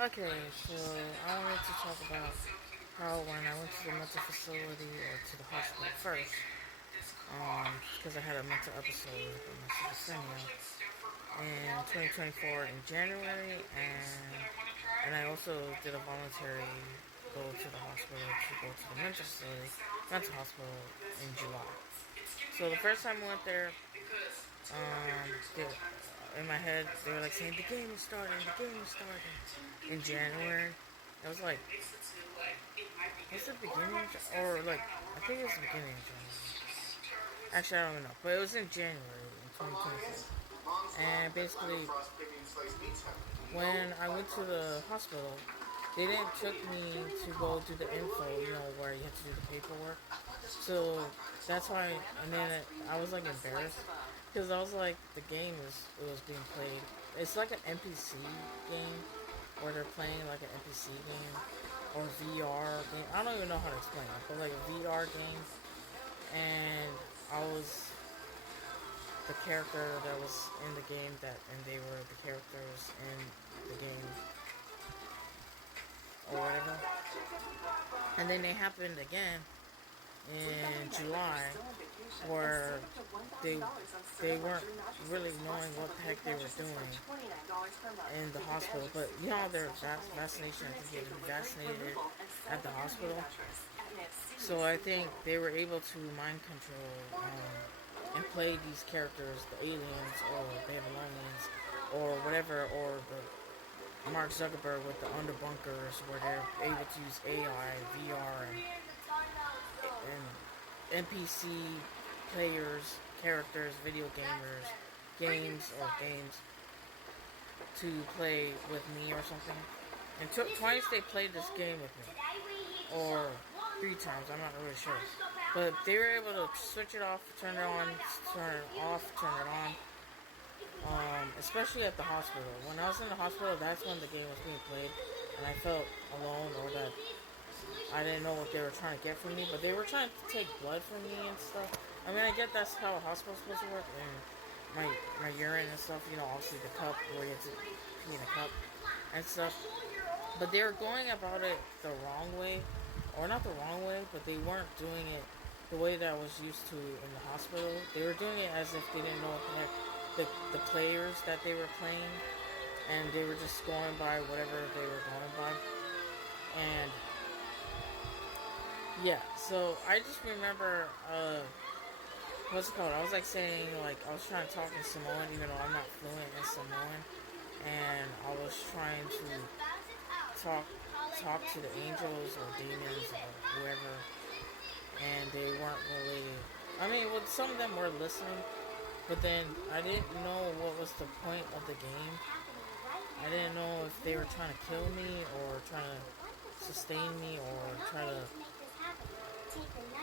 Okay, so I wanted to talk about how when I went to the mental facility or to the hospital first, because I had a mental episode with my schizophrenia in 2024 in January, and I also did a voluntary go to the hospital to go to the mental hospital in July. So the first time I went there, in my head, they were like saying the game is starting, the game is starting in January. I was like, was it the beginning or like I think it was the beginning of January. Actually, I don't even know, but it was in January in 2024. And basically, when I went to the hospital, they didn't took me to go do the info, where you have to do the paperwork. So that's why, and then I was like embarrassed because I was like, the game was being played. It's like an NPC game where they're playing like an NPC game or VR game. I don't even know how to explain it, but like a VR game. And I was the character that was in the game and they were the characters in the game or whatever. And then they happened again in July where they they weren't really knowing what the heck they were doing in the hospital. But their vaccination, I think you had to be vaccinated at the hospital. So I think they were able to mind control and play these characters, the aliens or Babylonians or whatever, or the Mark Zuckerberg with the underbunkers where they're able to use AI, VR, and NPC players, characters, video games to play with me or something. And twice they played this game with me, or 3 times, I'm not really sure. But they were able to switch it off, turn it on, turn it off, turn it on. Especially at the hospital. When I was in the hospital, that's when the game was being played, and I felt alone, or that I didn't know what they were trying to get from me, but they were trying to take blood from me and stuff. I mean, I get that's how a hospital's supposed to work, and my urine and stuff, obviously the cup, where you have to pee in a cup and stuff. But they were going about it the wrong way, or not the wrong way, but they weren't doing it the way that I was used to in the hospital. They were doing it as if they didn't know what the heck the players that they were playing, and they were just going by whatever they were going by. And yeah, so I just remember, what's it called? I was like saying, like, I was trying to talk in Samoan, even though I'm not fluent in Samoan, and I was trying to talk to the angels or demons or whoever, and they weren't really. I mean, well, some of them were listening, but then I didn't know what was the point of the game. I didn't know if they were trying to kill me or trying to sustain me or try to.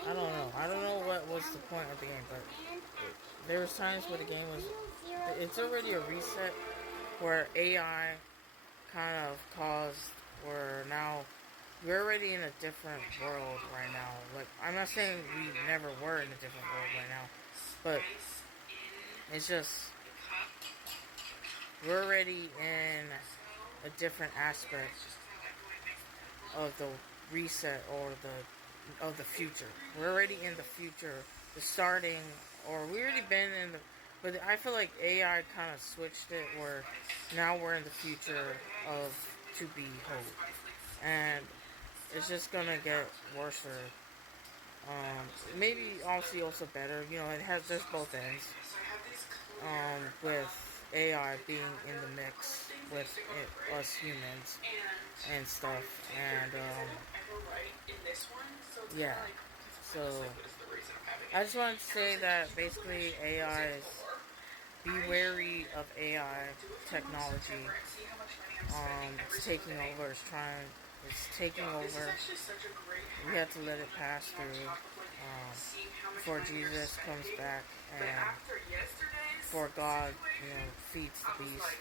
I don't know. I don't know what was the point of the game, but there was times where the game was. It's already a reset where AI kind of caused where now we're already in a different world right now. Like, I'm not saying we never were in a different world right now, but it's just we're already in a different aspect of the reset or of the future. We're already in the future. The starting, or we already been in the. But I feel like AI kind of switched it where now we're in the future of to be hope, and it's just gonna get worse. Maybe obviously also better. It has there's both ends. With AI being in the mix with us humans and stuff, and yeah. So I just wanted to say that basically AI is be wary of AI technology. It's taking over. It's taking over. We have to let it pass through before Jesus comes back and before God, feeds the beast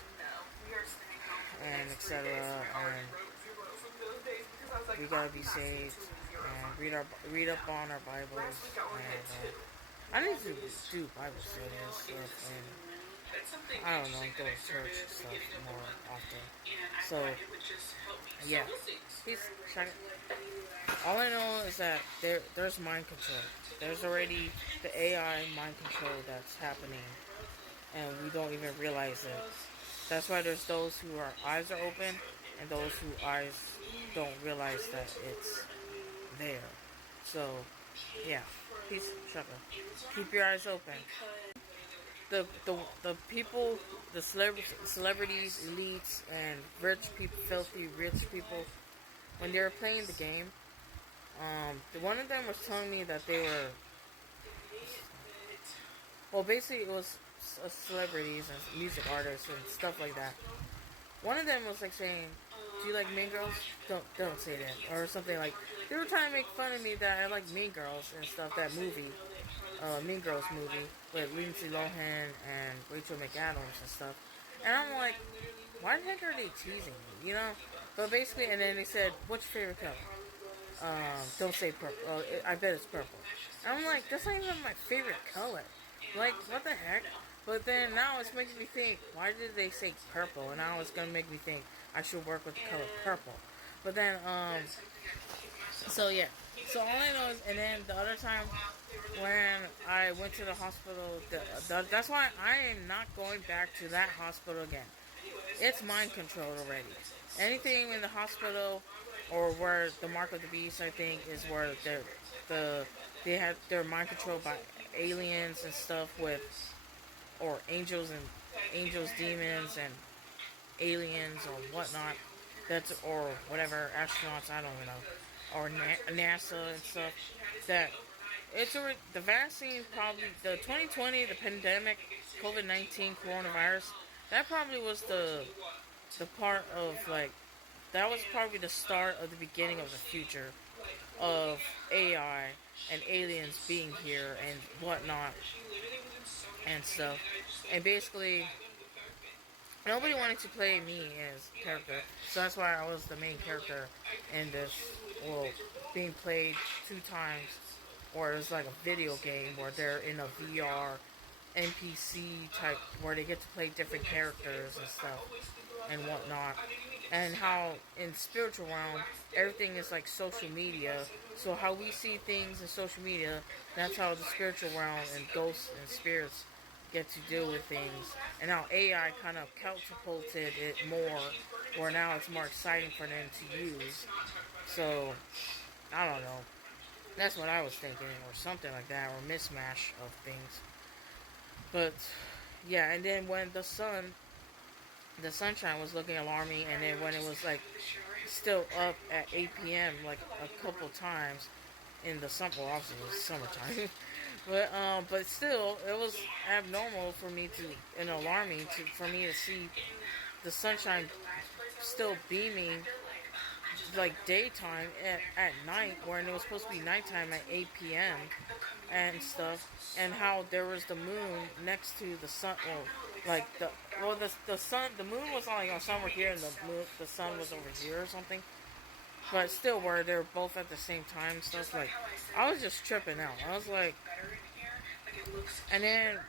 and etc. And we gotta be saved and read up on our Bibles. And I need to do Bible study and stuff. I don't know, go to church and stuff more often. So yeah, he's trying. All I know is that there's mind control. There's already the AI mind control that's happening, and we don't even realize it. That's why there's those who are eyes are open and those who eyes don't realize that it's there. So yeah, peace, sugar. Keep your eyes open. The people, the celebrities, elites, and rich people, filthy rich people, when they were playing the game, one of them was telling me that they were, well, basically it was celebrities and music artists and stuff like that. One of them was like saying, "Do you like Mean Girls?" Don't say that, or something like. They were trying to make fun of me that I like Mean Girls and stuff. That movie, Mean Girls movie with Lindsay Lohan and Rachel McAdams and stuff. And I'm like, why the heck are they teasing me? You know? But basically, and then they said, "What's your favorite color?" Don't say purple. I bet it's purple. And I'm like, that's not even my favorite color. Like, what the heck? But then now it's making me think, why did they say purple? And now it's gonna make me think I should work with the color purple. But then, so yeah. So all I know is, and then the other time when I went to the hospital, that's why I am not going back to that hospital again. It's mind controlled already. Anything in the hospital or where the mark of the beast, I think, is where they had their mind controlled by aliens and stuff with, or angels, demons, and aliens or whatnot. That's, or whatever, astronauts, I don't even know, or NASA and stuff. That it's already, the vaccine, probably the 2020, the pandemic, COVID-19, coronavirus. That probably was the part of, like, that was probably the start of the beginning of the future of AI and aliens being here and whatnot and stuff. And basically, nobody wanted to play me as character, so that's why I was the main character in this. Well, being played 2 times, or it was like a video game where they're in a VR NPC type, where they get to play different characters and stuff and whatnot. And how in spiritual realm everything is like social media. So how we see things in social media, that's how the spiritual realm and ghosts and spirits get to deal with things. And now AI kind of catapulted it more, where now it's more exciting for them to use. So I don't know. That's what I was thinking, or something like that, or mismatch of things. But yeah, and then when the sunshine was looking alarming, and then when it was like still up at 8 p.m. like a couple times in the summer, well, obviously it was summertime, but still it was abnormal for me to, and alarming for me to see the sunshine still beaming like daytime at night, when it was supposed to be nighttime at 8 p.m. and stuff, and how there was the moon next to the sun. Well, like the sun, the moon was like on somewhere here, and the sun was over here or something. But still, where they were both at the same time and stuff. Like, I was just tripping out. I was like, and then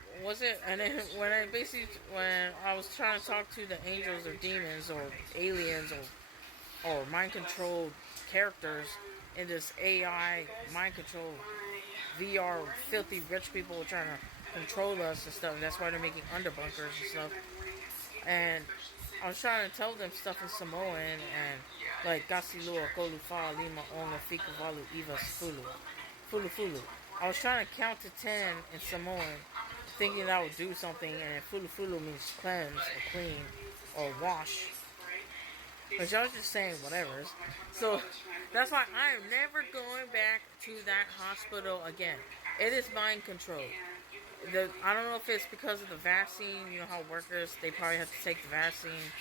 and then when I was trying to talk to the angels or demons or aliens or mind controlled characters in this AI mind control VR, filthy rich people trying to control us and stuff. And that's why they're making underbunkers and stuff. And I was trying to tell them stuff in Samoan, and like Gasilua, Kolufa, Lima, Onga, Fiku, Valu, Ivas, Fulu. Fulu Fulu. I was trying to count to 10 in Samoan, thinking that would do something, and Fulu Fulu means cleanse or clean or wash. But y'all just saying whatever. So that's why I am never going back to that hospital again. It is mind control. I don't know if it's because of the vaccine. You know how workers, they probably have to take the vaccine,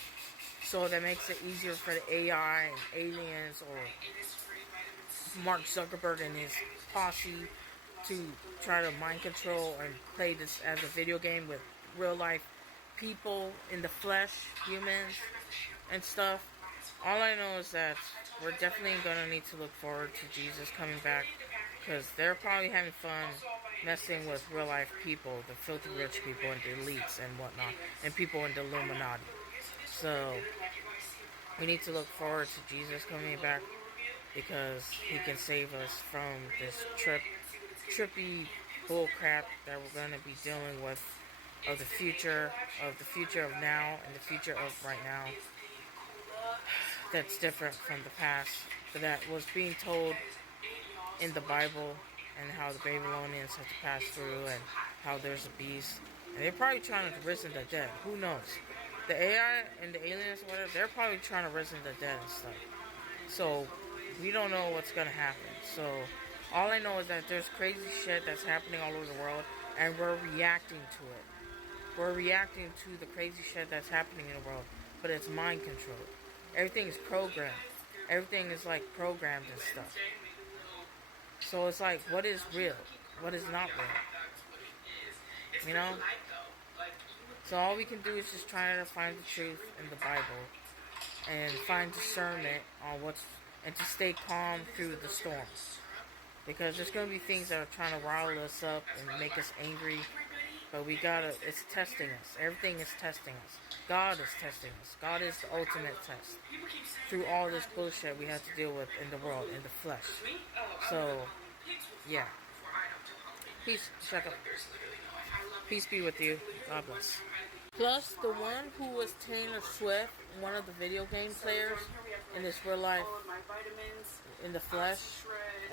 so that makes it easier for the AI and aliens or Mark Zuckerberg and his posse to try to mind control and play this as a video game with real life people in the flesh, humans and stuff. All I know is that we're definitely going to need to look forward to Jesus coming back, because they're probably having fun messing with real life people, the filthy rich people and the elites and whatnot, and people in the Illuminati. So we need to look forward to Jesus coming back because he can save us from this trippy bull crap that we're going to be dealing with of the future of now and the future of right now that's different from the past that was being told in the Bible, and how the Babylonians have to pass through and how there's a beast. And they're probably trying to risen the dead. Who knows? The AI and the aliens, whatever, they're probably trying to risen the dead and stuff. So we don't know what's gonna happen. So all I know is that there's crazy shit that's happening all over the world, and we're reacting to it. We're reacting to the crazy shit that's happening in the world, but it's mind controlled. Everything is programmed. Everything is like programmed and stuff. So it's like, what is real? What is not real? You know? So all we can do is just try to find the truth in the Bible and find discernment on what's, and to stay calm through the storms. Because there's going to be things that are trying to rile us up and make us angry. But we gotta, it's testing us. Everything is testing us. God is testing us. God is the ultimate test. Through all this bullshit we have to deal with in the world, in the flesh. So, yeah. Peace. Shut up. Peace be with you. God bless. Plus, the one who was Taylor Swift, one of the video game players in this real life, in the flesh,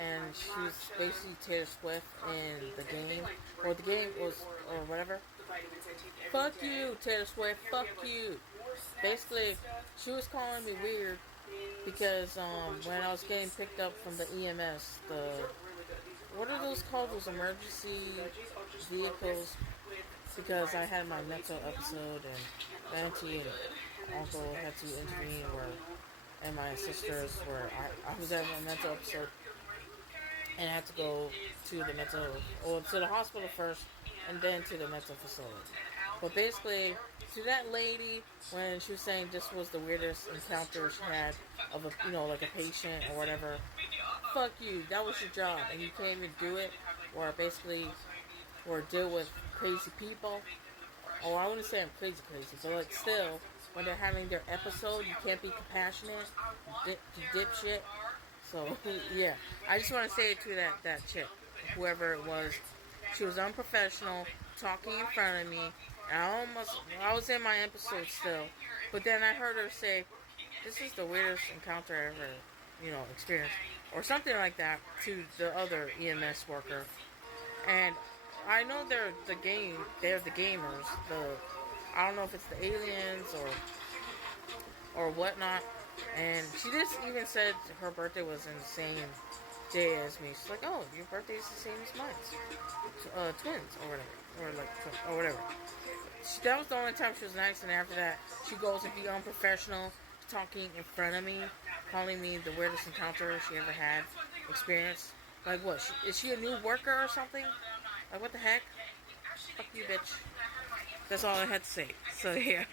and she was basically Taylor Swift in the game, or the game was, or whatever. Fuck you, Taylor Swift. Fuck you. Basically, she was calling me weird because when I was getting picked up from the EMS, what are those called? Those emergency vehicles. Because I had my mental episode, and my auntie and uncle had to intervene, and my sisters were, I was at my mental episode, and I had to go to the hospital first, and then to the mental facility. But basically, to that lady, when she was saying this was the weirdest encounter she had of like a patient or whatever, fuck you, that was your job, and you can't even do it, or deal with crazy people. Oh, I wouldn't say I'm crazy, but like still, when they're having their episode, you can't be compassionate, you dipshit. So yeah, I just want to say it to that chick, whoever it was. She was unprofessional, talking in front of me. And I was in my episode still, but then I heard her say, "This is the weirdest encounter I ever, experienced," or something like that to the other EMS worker, and I know they're the gamers. I don't know if it's the aliens or whatnot. And she just even said her birthday was in the same day as me. She's like, "Oh, your birthday is the same as mine, twins or whatever, or whatever." That was the only time she was nice. And after that, she goes and be unprofessional, talking in front of me, calling me the weirdest encounter she ever had experienced. Like, what? Is she a new worker or something? Like, what the heck? Fuck you, bitch. That's all I had to say. So, yeah.